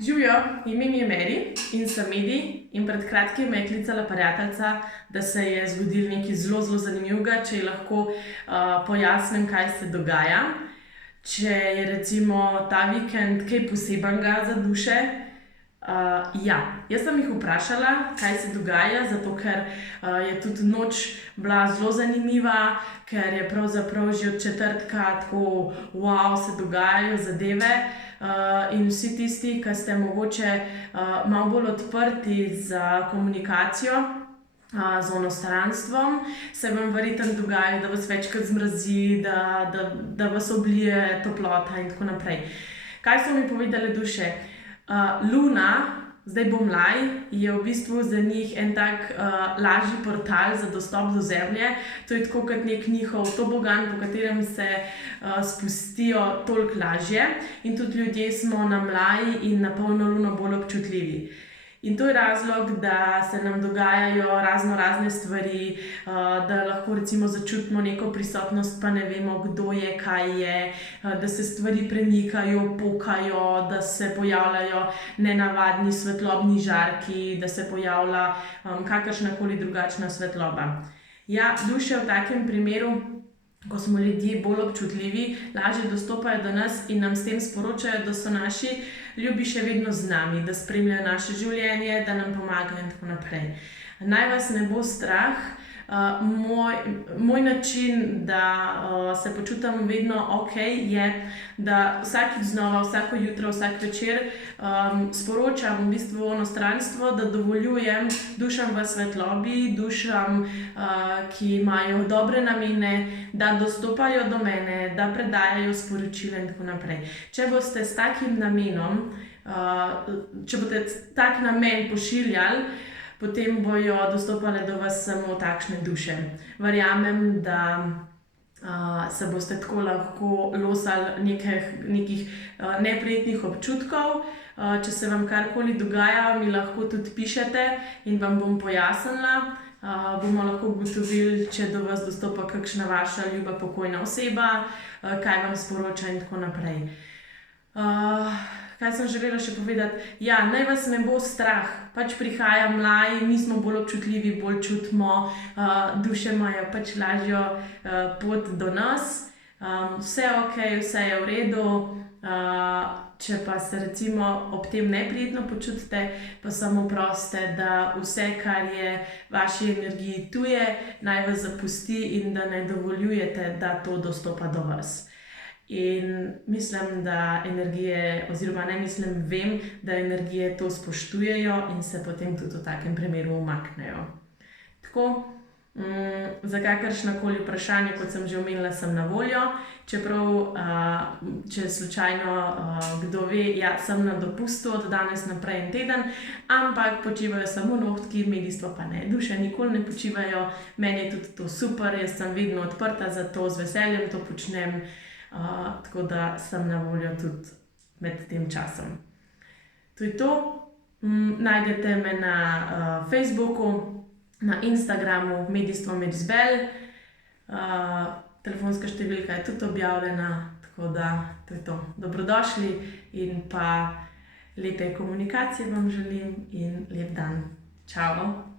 Živijo, ime mi je Meri in sem Medi in pred kratkim me je klicala prijateljica, da se je zgodilo nekaj zelo, zelo zanimivega, če ji lahko pojasnim, kaj se dogaja. Če je recimo ta vikend kaj posebenega za duše. Ja, jaz sem jih vprašala, kaj se dogaja, zato ker je tudi noč bila zelo zanimiva, ker je pravzaprav že od četrtka tako, wow, se dogajajo zadeve. In vsi tisti, ki ste mogoče malo bolj odprti za komunikacijo, z onostranstvom, se vam verjetno dogaja, da vas večkrat zmrazi, da vas oblije toplota in tako naprej. Kaj so mi povedale duše? Luna, zdaj Bomlaj, je v bistvu za njih en tak lažji portal za dostop do Zemlje. To je tako kot nek njihov tobogan, po katerem se spustijo toliko lažje. In tudi ljudje smo na Mlaji in na polno luno bolj občutljivi. In to je razlog, da se nam dogajajo razne stvari, da lahko recimo začutimo neko prisotnost, pa ne vemo, kdo je, kaj je, da se stvari premikajo, pokajo, da se pojavljajo nenavadni svetlobni žarki, da se pojavlja kakršnakoli drugačna svetloba. Ja, duše v takem primeru, ko smo ljudje bolj občutljivi, lažje dostopajo do nas in nam s tem sporočajo, da so naši ljubi še vedno z nami, da spremljajo naše življenje, da nam pomagajo in tako naprej. Naj vas ne bo strah, moj način, da se počutim vedno ok, je, da vsakič znova, vsako jutro, vsak večer sporočam v bistvu onostranstvo, da dovoljujem dušam v svetlobi, dušam, ki imajo dobre namene, da dostopajo do mene, da predajajo sporočila in tako naprej. Če boste s takim namenom, če boste tak namen pošiljali, potem bojo dostopale do vas samo takšne duše. Verjamem, da se boste tako lahko losali nekih neprijetnih občutkov. Če se vam karkoli dogaja, mi lahko tudi pišete in vam bom pojasnila. Bomo lahko ugotovili, če do vas dostopa kakšna vaša ljuba pokojna oseba, kaj vam sporoča in tako naprej. Kaj sem želela še povedati? Ja, naj vas ne bo strah, pač prihaja Mlaj, mi smo bolj občutljivi, bolj čutimo, duše imajo pač lažjo pot do nas. Vse ok, vse je v redu, če pa se recimo ob tem neprijetno počutite, pa samo prosite, da vse, kar je vaši energiji tuje, naj vas zapusti in da ne dovoljujete, da to dostopa do vas. In mislim, da energije, oziroma ne mislim, vem, da energije to spoštujejo in se potem tudi v takem primeru umaknejo. Tako, za kakršnakoli vprašanje, kot sem že omenila, sem na voljo. Čeprav, če slučajno kdo ve, ja, sem na dopustu od danes naprej en teden, ampak počivajo samo nohtki, medijstvo pa ne. Duše nikoli ne počivajo, meni je tudi to super, jaz sem vedno odprta za to, z veseljem to počnem. Tako da sem na voljo tudi med tem časom. To je to. Najdete me na Facebooku, na Instagramu, medijstvo Merizbel. Telefonska številka je tudi objavljena, tako da to je to. Dobrodošli in pa lepe komunikacije vam želim in lep dan. Čau!